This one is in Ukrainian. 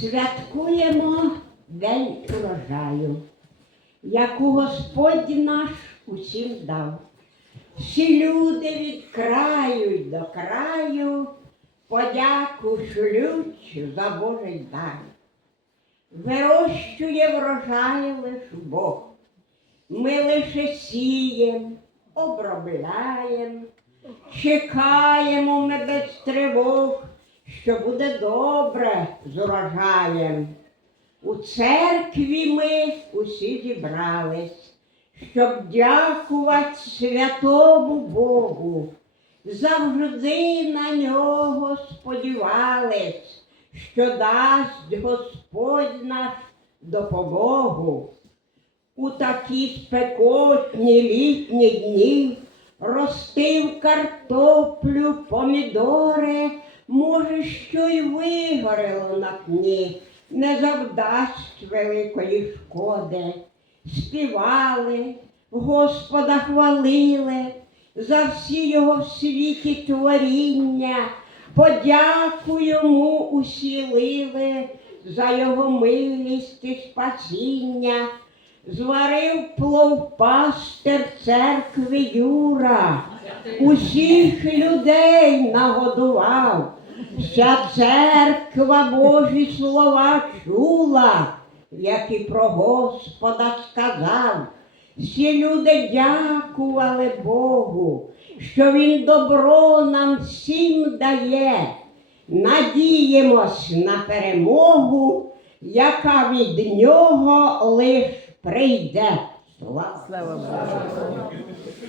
Святкуємо День урожаю, яку Господь наш усім дав. Всі люди від краю до краю подяку шлють за Божий дар. Вирощує врожай лиш Бог. Ми лише сієм, обробляєм, чекаємо ми без тривог, що буде добре з урожаєм. У церкві ми усі зібрались, щоб дякувати святому Богу. Завжди на нього сподівались, що дасть Господь наш допомогу. У такі спекотні літні дні ростив картоплю, помідори, може, що й вигорело на пні, не завдасть великої шкоди. Співали, Господа хвалили за всі його в світі творіння, подяку йому усілили за його милість і спасіння. Зварив плов пастир церкви Юра, усіх людей нагодував. Вся церква Божі слова чула, як і про Господа сказав. Всі люди дякували Богу, що Він добро нам всім дає. Надіємось на перемогу, яка від нього лиш прийде. Слава! Слава.